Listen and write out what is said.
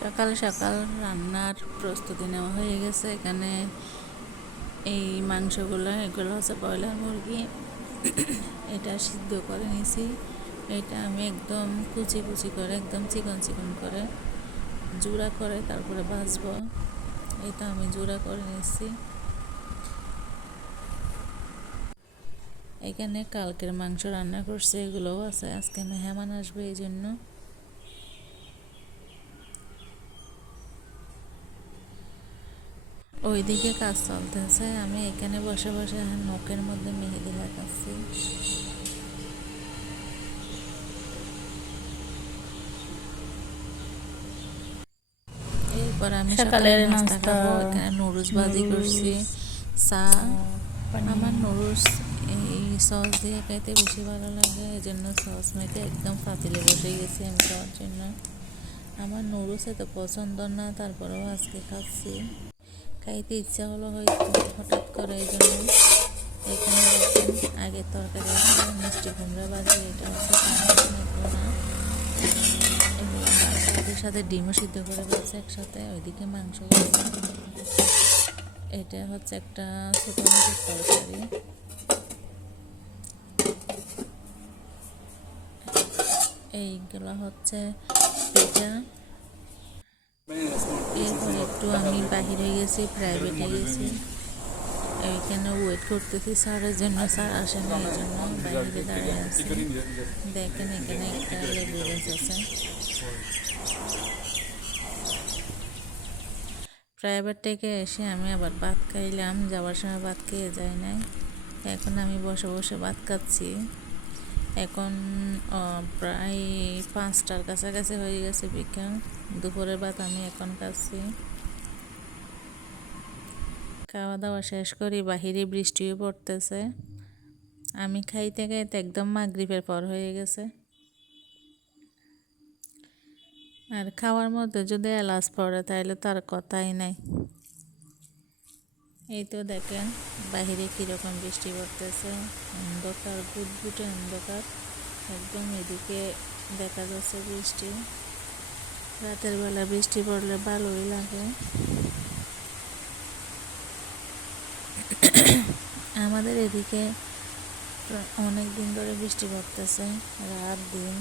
সকাল সকাল রান্নার প্রস্তুতি নেওয়া হয়ে গেছে। এখানে এই এগুলো হচ্ছে ব্রয়লার মুরগি। এটা সিদ্ধ করে নিয়েছি। এটা আমি একদম কুচি কুচি করে, একদম চিকন চিকন করে জুড়া করে তারপরে ভাজবো। এটা আমি জুড়া করে নিয়েছি। এখানে কালকের মাংস রান্না করছে, এগুলোও আছে। আজকে মেহমান আসবে, এই জন্য ওইদিকে কাজ চলতেছে। আমি এখানে বসে বসে নখের মধ্যে মেহেদি লাগাচ্ছি। এরপর আমি সকালের নাস্তা খাবো। এখানে নুডলস ভাজি করছি, চা। আমার নুডলস এই সস দিয়ে খাইতে বেশি ভালো লাগে, এই জন্য সস মেখে একদম পাতিলে বসে গেছি আমি খাওয়ার জন্য। আমার নুডলস এত পছন্দ না, তারপরেও আজকে খাচ্ছি। খাইতে ইচ্ছা হলো হয়তো হঠাৎ করে, এই জন্য। এখানে দেখেন আগের তরকারি আছে মিষ্টি কুমড়া ভাজি, এটা হচ্ছে না, এগুলো ভাতের সাথে ডিমও সিদ্ধ করে ফেলছে একসাথে। ওইদিকে মাংস ভাজা। এটা হচ্ছে একটা ছোট মাছের তরকারি। এইগুলো হচ্ছে পিঠা। এরপর একটু আমি বাহিরে গেছি, প্রাইভেটে গেছি। এইখানে ওয়েট করতেছি স্যারের জন্য। স্যার আসে না, এই জন্য বাইরে দাঁড়িয়ে আছি। দেখেন এখানে একটা লেবু গাছ আছে। প্রাইভেট থেকে এসে আমি আবার ভাত খাইলাম, যাওয়ার সময় ভাত খেয়ে যায় নাই। এখন আমি বসে বসে ভাত খাচ্ছি। এখন প্রায় 5টার কাছাকাছি হয়ে গেছে বিকাল। দুপুরের ভাত আমি এখন খাচ্ছি। খাওয়া দাওয়া শেষ করি, বাহিরে বৃষ্টিও পড়তেছে। আমি খাইতে খাইতে একদম মাগরিবের পর হয়ে গেছে। আর খাওয়ার মধ্যে যদি এলাচ পড়ে তাহলে তার কথাই নাই। এই তো দেখেন বাহিরে কীরকম বৃষ্টি পড়তেছে, অন্ধকার, গুটগুটে অন্ধকার একদম। এদিকে দেখা যাচ্ছে বৃষ্টি। রাতের বেলা বৃষ্টি পড়লে ভালোই লাগে। আমাদের এদিকে অনেক দিন ধরে বৃষ্টি পড়তেছে, রাত দিন।